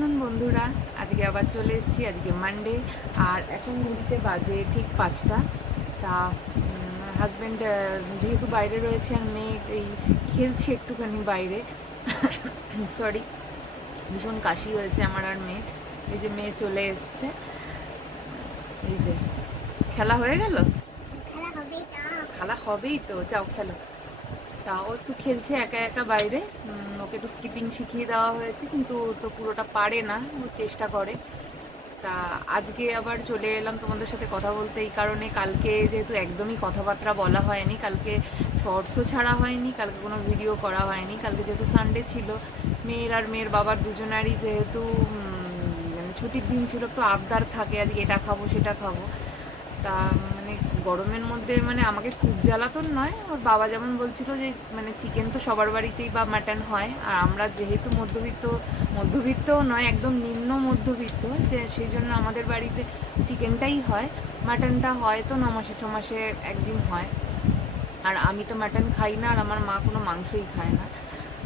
Afternoon বন্ধুরা। আজকে আবার চলে এসেছি আজকে মানডে আর এখন ঘুরতে বাজে ঠিক পাঁচটা। তা হাজব্যান্ড যেহেতু বাইরে রয়েছে আর মেয়ে এই খেলছে একটুখানি বাইরে সরি ভীষণ কাশি হয়েছে আমার আর মেয়ে এই যে মেয়ে চলে এসছে। এই যে খেলা হয়ে গেল? খেলা হবেই তো। খেলা হবেই তো যাও খেলো। তা ও একটু খেলছে একা একা বাইরে। ওকে একটু স্কিপিং শিখিয়ে দেওয়া হয়েছে, কিন্তু তো পুরোটা পারে না, ও চেষ্টা করে। তা আজকে আবার চলে এলাম তোমাদের সাথে কথা বলতে, এই কারণে কালকে যেহেতু একদমই কথাবার্তা বলা হয়নি, কালকে শর্টসও ছাড়া হয়নি, কালকে কোনো ভিডিও করা হয়নি। কালকে যেহেতু সানডে ছিল, মেয়ের আর মেয়ের বাবার দুজনারই যেহেতু মানে ছুটির দিন ছিল, একটু আবদার থাকে, আজকে এটা খাব, সেটা খাব। তা মানে গরমের মধ্যে মানে আমাকে খুব জ্বালাতন নয়। ওর বাবা যেমন বলছিল যে মানে চিকেন তো সবার বাড়িতেই বা মাটন হয়। আর আমরা যেহেতু মধ্যবিত্ত মধ্যবিত্তও নয়, একদম নিম্ন মধ্যবিত্ত, যে সেই জন্য আমাদের বাড়িতে চিকেনটাই হয়। মাটনটা হয় তো ন মাসে ছ মাসে একদিন হয়। আর আমি তো মাটন খাই না, আর আমার মা কোনো মাংসই খায় না।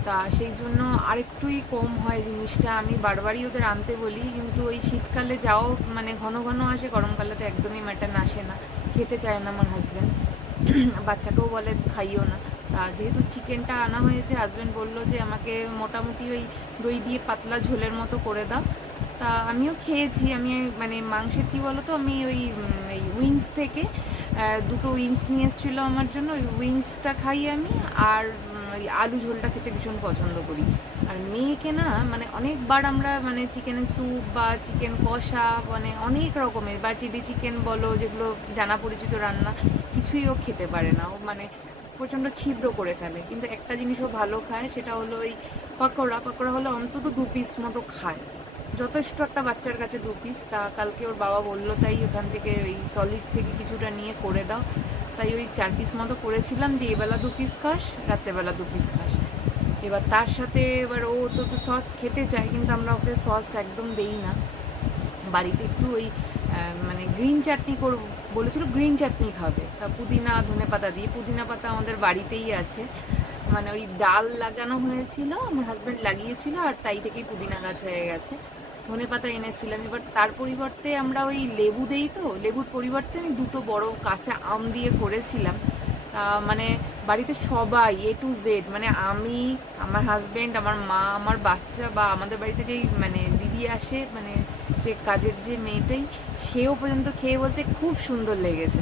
তা সেই জন্য আরেকটুই কম হয় জিনিসটা। আমি বারবারই ওদের আনতে বলি, কিন্তু ওই শীতকালে যাও মানে ঘন ঘন আসে, গরমকালে তো একদমই মাটন আসে না। খেতে চায় না আমার হাজব্যান্ড বাচ্চাকেও বলে, খাইও না। তা যেহেতু চিকেনটা আনা হয়েছে হাজব্যান্ড বলল যে, আমাকে মোটামুটি ওই দই দিয়ে পাতলা ঝোলের মতো করে দাও। তা আমিও খেয়েছি, আমি মানে মাংসের কী বলো তো আমি ওই উইংস থেকে দুটো উইংস নিয়ে এসেছিল আমার জন্য, ওই উইংসটা খাই আমি। আর ওই আলু ঝোলটা খেতে ভীষণ পছন্দ করি। আর মেয়েকে না মানে অনেকবার আমরা মানে চিকেনের স্যুপ বা চিকেন কষা মানে অনেক রকমের, বা চিলি চিকেন বলো, যেগুলো জানা পরিচিত রান্না, কিছুই ও খেতে পারে না। ও মানে প্রচণ্ড ছিদ্র করে ফেলে। কিন্তু একটা জিনিস ও ভালো খায়, সেটা হলো ওই পাকোড়া। পাকোড়া হলে অন্তত দু পিস মতো খায়। যথেষ্ট একটা বাচ্চার কাছে দু পিস তা কালকে ওর বাবা বলল, তাই ওখান থেকে ওই সলিড থেকে কিছুটা নিয়ে করে দাও। তাই ওই চার পিস মতো করেছিলাম যে এবেলা দু পিস খাস, রাত্রেবেলা দু পিস খাস। এবার তার সাথে এবার ও তো একটু সস খেতে চায়, কিন্তু আমরা ওকে সস একদম দেই না। বাড়িতে একটু ওই মানে গ্রিন চাটনি করব, বলেছিল গ্রিন চাটনি খাবে। তা পুদিনা, ধনে পাতা দিয়ে, পুদিনা পাতা আমাদের বাড়িতেই আছে। মানে ওই ডাল লাগানো হয়েছিল, আমার হাজব্যান্ড লাগিয়েছিল, আর তাই থেকেই পুদিনা গাছ হয়ে গেছে। ধনে পাতা এনেছিলাম। এবার তার পরিবর্তে আমরা ওই লেবু দেই তো, লেবুর পরিবর্তে আমি দুটো বড় কাঁচা আম দিয়ে করেছিলাম। মানে বাড়িতে সবাই এ টু জেড মানে আমি, আমার হাজব্যান্ড আমার মা, আমার বাচ্চা বা আমাদের বাড়িতে যেই মানে দিদি আসে মানে যে কাজের যে মেয়েটাই, সেও পর্যন্ত খেয়ে বলছে, খুব সুন্দর লেগেছে।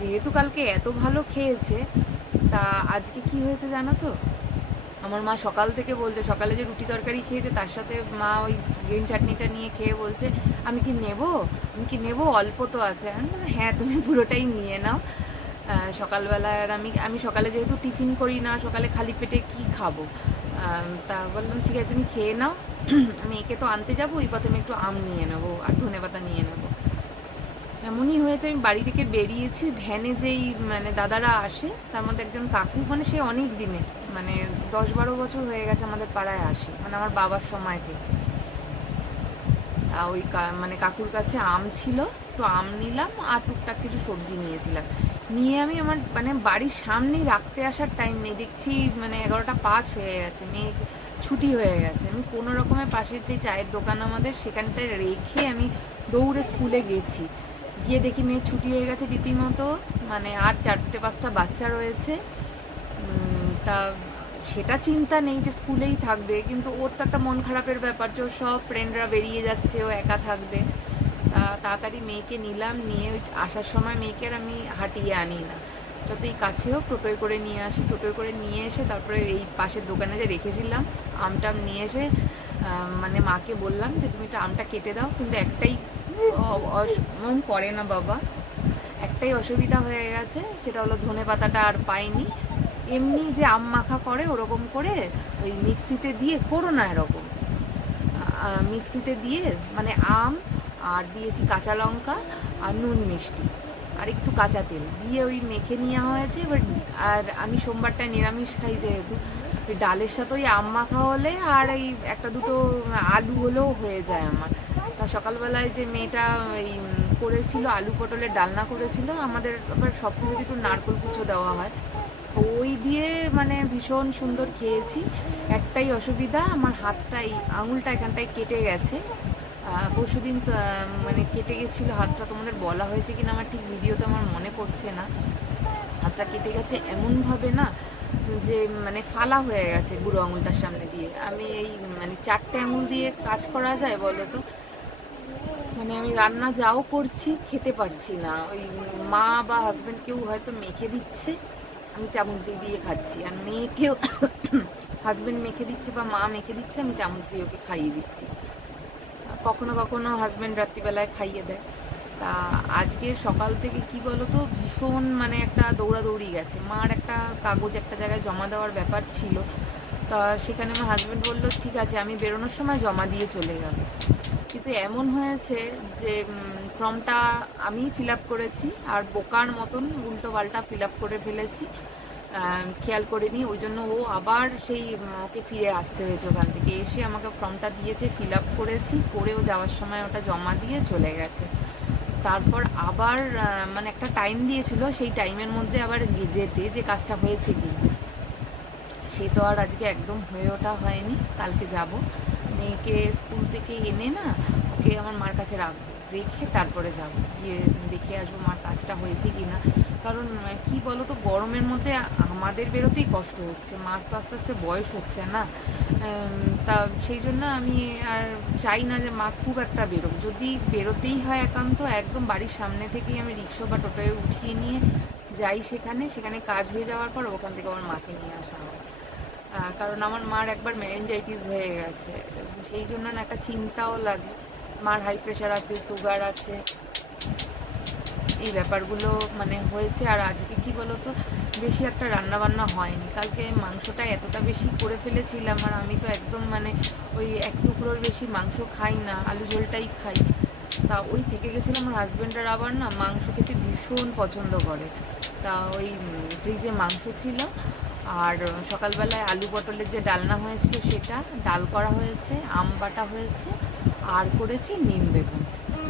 যেহেতু কালকে এত ভালো খেয়েছে, তা আজকে কি হয়েছে জানো তো? আমার মা সকাল থেকে বলছে সকালে যে রুটি তরকারি খেয়েছে তার সাথে মা ওই গ্রিন চাটনিটা নিয়ে খেয়ে বলছে আমি কি নেব? আমি কি নেব? অল্প তো আছে। আমি হ্যাঁ তুমি পুরোটাই নিয়ে নাও। আহ, সকালবেলায় আর আমি আমি সকালে যেহেতু টিফিন করি না সকালে খালি পেটে কি খাব? তা বললাম ঠিক আছে তুমি খেয়ে নাও। আমি একে তো আনতে যাব ওই পথে আমি একটু আম নিয়ে নেব আর ধনে পাতা নিয়ে নেব। এমনই হয়েছে, আমি বাড়ি থেকে বেরিয়েছি, ভ্যানে যেই মানে দাদারা আসে, তার মধ্যে একজন কাকু মানে সে অনেক দিনে মানে দশ বারো বছর হয়ে গেছে আমাদের পাড়ায় আসে মানে আমার বাবার সময় থেকে। তা ওই মানে কাকুর কাছে আম ছিল, তো আম নিলাম আর টুকটাক কিছু সবজি নিয়েছিলাম। নিয়ে আমি আমার মানে বাড়ির সামনেই রাখতে আসার টাইম নেই, দেখছি মানে এগারোটা পাঁচ হয়ে গেছে, মেয়ে ছুটি হয়ে গেছে। আমি কোনো রকমের পাশের যে চায়ের দোকান আমাদের, সেখানটায় রেখে আমি দৌড়ে স্কুলে গেছি। গিয়ে দেখি মেয়ে ছুটি হয়ে গেছে রীতিমতো। মানে আর চারটে পাঁচটা বাচ্চা রয়েছে। তা সেটা চিন্তা নেই যে স্কুলেই থাকবে, কিন্তু ওর তো একটা মন খারাপের ব্যাপার যে সব ফ্রেন্ডরা বেরিয়ে যাচ্ছে, ও একা থাকবে। তা তাড়াতাড়ি মেয়েকে নিলাম, নিয়ে ওই আসার সময় মেয়েকে আর আমি হাঁটিয়ে আনি না। যতই কাছে হোক টোটোয় করে নিয়ে আসি, টোটোয় করে নিয়ে এসে তারপরে এই পাশের দোকানে যে রেখেছিলাম, আমটাম নিয়ে এসে মানে মাকে বললাম যে তুমি একটা আমটা কেটে দাও, কিন্তু একটাই করে না বাবা। একটাই অসুবিধা হয়ে গেছে, সেটা হলো ধনে পাতাটা আর পাইনি। এমনি যে আম মাখা করে ওরকম করে ওই মিক্সিতে দিয়ে করো না এরকম। মিক্সিতে দিয়ে মানে আম আর দিয়েছি কাঁচা লঙ্কা আর নুন মিষ্টি আর একটু কাঁচা তেল দিয়ে ওই মেখে নেওয়া হয়েছে। এবার আর আমি সোমবারটা নিরামিষ খাই যেহেতু ডালের সাথে ওই আম মাখা হলে আর এই একটা দুটো আলু হলেও হয়ে যায় আমার। সকালবেলায় যে মেয়েটা, এই করেছিল, আলু পটলের ডালনা করেছিল, আমাদের আবার সব কিছুতে একটু নারকল কুচো দেওয়া হয় ওই দিয়ে মানে ভীষণ সুন্দর খেয়েছি। একটাই অসুবিধা, আমার হাতটাই আঙুলটা এখানটায় কেটে গেছে। পরশু দিন মানে কেটে গেছিল, হাতটা তোমাদের বলা হয়েছে কিনা আমার ঠিক ভিডিওতে আমার মনে পড়ছে না। হাতটা কেটে গেছে এমনভাবে না যে মানে ফালা হয়ে গেছে বুড়ো আঙুলটার সামনে দিয়ে। আমি এই মানে চারটে আঙুল দিয়ে কাজ করা যায় বলো তো? মানে আমি রান্না যাও করছি, খেতে পারছি না। ওই মা বা হাজব্যান্ড কেউ হয়তো মেখে দিচ্ছে, আমি চামচ দিয়ে দিয়ে খাচ্ছি। আর মেয়েকেও হাজব্যান্ড মেখে দিচ্ছে বা মা মেখে দিচ্ছে, আমি চামচ দিয়ে ওকে খাইয়ে দিচ্ছি। কখনো কখনো হাজব্যান্ড রাত্রিবেলায় খাইয়ে দেয়। তা আজকে সকাল থেকে কি বলতো, ভীষণ মানে একটা দৌড়াদৌড়ি গেছে। মার একটা কাগজ একটা জায়গায় জমা দেওয়ার ব্যাপার ছিল। তা সেখানে আমার হাজব্যান্ড বলল, ঠিক আছে, আমি বেরোনোর সময় জমা দিয়ে চলে যাব। কিন্তু এমন হয়েছে যে ফর্মটা আমি ফিল আপ করেছি আর বোকার মতন উল্টো পাল্টা ফিল আপ করে ফেলেছি। খেয়াল করিনি, ওই জন্য ও আবার সেই ওকে ফিরে আসতে হয়েছে ওখান থেকে। এসে আমাকে ফর্মটা দিয়েছে ফিল আপ করেছি করেও যাওয়ার সময় ওটা জমা দিয়ে চলে গেছে। তারপর আবার মানে একটা টাইম দিয়েছিল, সেই টাইমের মধ্যে আবার যেতে যে কাজটা হয়েছে কি সে তো আর আজকে একদম হয়ে ওঠা হয়নি, কালকে যাব। মেয়েকে স্কুল থেকে এনে না ওকে আমার মার কাছে রাখব রেখে তারপরে যাব। গিয়ে দেখে আসব মার কাজটা হয়েছে কি না। কারণ কি বলো তো গরমের মধ্যে আমাদের বেরোতেই কষ্ট হচ্ছে। মার তো আস্তে আস্তে বয়স হচ্ছে না। তা সেই জন্য আমি আর চাই না যে মা খুব একটা বেরোক। যদি বেরোতেই হয় একান্ত, একদম বাড়ির সামনে থেকেই আমি রিক্সা বা টোটোয় উঠিয়ে নিয়ে যাই সেখানে সেখানে কাজ হয়ে যাওয়ার পর ওখান থেকে আমার মাকে নিয়ে আসা হয়। কারণ আমার মার একবার ম্যারেঞ্জাইটিস হয়ে গেছে। সেই জন্য না একটা চিন্তাও লাগে। মার হাই প্রেশার আছে সুগার আছে। এই ব্যাপারগুলো মানে হয়েছে। আর আজকে কি বলতো? বেশি একটা রান্না বান্না হয়নি। কালকে মাংসটা এতটা বেশি করে ফেলেছিলাম আর আমি তো একদম মানে ওই এক টুকরোর বেশি মাংস খাই না, আলু ঝোলটাই খাই। তা ওই থেকে গেছিলাম আমার হাজব্যান্ডের আবার না মাংস খেতে ভীষণ পছন্দ করে। তা ওই ফ্রিজে মাংস ছিল। আর সকালবেলায় আলু পটলের যে ডালনা হয়েছিল সেটা, ডাল করা হয়েছে, আম বাটা হয়েছে, আর করেছি নিম বেগুন।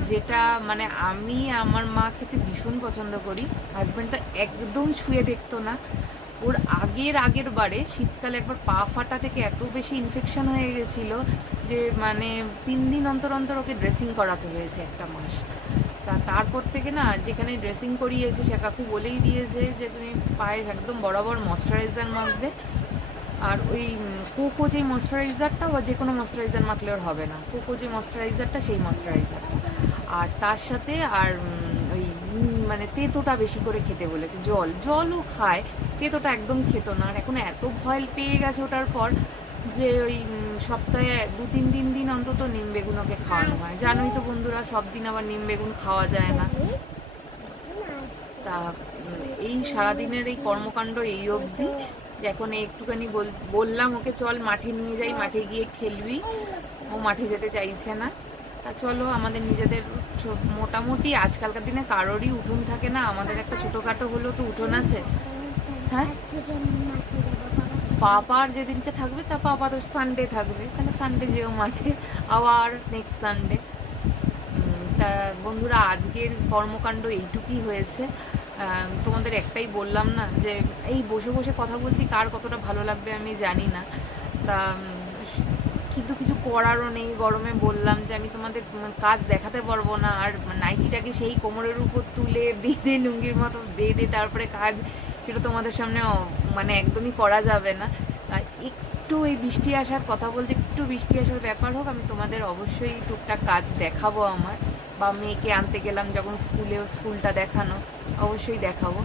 যেটা মানে আমি আমার মা খেতে ভীষণ পছন্দ করি। হাজব্যান্ড তো একদম ছুঁয়ে দেখতো না। ওর আগের আগের বারে শীতকালে একবার পা ফাটা থেকে এত বেশি ইনফেকশন হয়ে গেছিল যে মানে তিন দিন অন্তর অন্তর ওকে ড্রেসিং করাতে হয়েছে একটা মাস। তা তারপর থেকে না যেখানে ড্রেসিং করিয়েছে সে কাকু বলেই দিয়েছে যে তুমি পায়ের একদম বরাবর ময়শ্চারাইজার মাখবে। আর ওই কোকো যে ময়শ্চারাইজারটা বা যে কোনো ময়শ্চারাইজার মাখলে ওর হবে না। কোকো যে ময়শ্চারাইজারটা সেই ময়শ্চারাইজারটা আর তার সাথে আর ওই মানে তেঁতোটা বেশি করে খেতে বলেছে, জল। জলও খায়, তেঁতোটা একদম খেত না। আর এখন এত ভয় পেয়ে গেছে ওটার পর যে ওই সপ্তাহে দু, তিন দিন দিন অন্তত নিম বেগুন ওকে খাওয়ানো হয়। জানোই তো বন্ধুরা সব দিন আবার নিম বেগুন খাওয়া যায় না। তা এই সারাদিনের এই কর্মকাণ্ড এই অবধি। এখন একটুখানি বল- বললাম ওকে, চল মাঠে নিয়ে যাই, মাঠে গিয়ে খেলবি। ও মাঠে যেতে চাইছে না। তা চলো, আমাদের নিজেদের মোটামুটি আজকালকার দিনে কারোরই উঠোন থাকে না। আমাদের একটা ছোটোখাটো হলেও তো উঠোন আছে। হ্যাঁ? পাপার যেদিনকে থাকবে তা পাপা তো সানডে থাকবে। তাহলে সানডে যেও মাঠে, আবার নেক্সট সানডে তা বন্ধুরা, আজকের কর্মকাণ্ড এইটুকুই হয়েছে। তোমাদের একটাই বললাম না যে, এই বসে বসে কথা বলছি, কার কতটা ভালো লাগবে আমি জানি না। তা কিন্তু কিছু করারও নেই। গরমে বললাম যে, আমি তোমাদের কাজ দেখাতে পারব না। আর নাইটিটাকে সেই কোমরের উপর তুলে, বেঁধে, লুঙ্গির মতো বেঁধে, তারপরে কাজ সেটা তোমাদের সামনে মানে একদমই করা যাবে না। একটু এই বৃষ্টি আসার কথা বলছে একটু বৃষ্টি আসার ব্যাপার হোক আমি তোমাদের অবশ্যই টুকটাক কাজ দেখাবো আমার। বা মেয়েকে আনতে গেলাম যখন স্কুলেও স্কুলটা দেখানো অবশ্যই দেখাবো।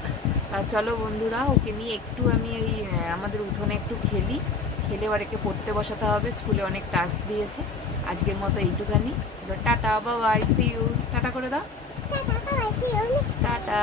চলো বন্ধুরা ওকে নিয়ে একটু আমি এই আমাদের উঠোনে একটু খেলি। খেলে এবার একে পড়তে বসাতে হবে স্কুলে অনেক টাস্ক দিয়েছে। আজকের মতো এইটুখানি। চলো টাটা বাবাই সি ইউ টাটা করে দাও। টাটা।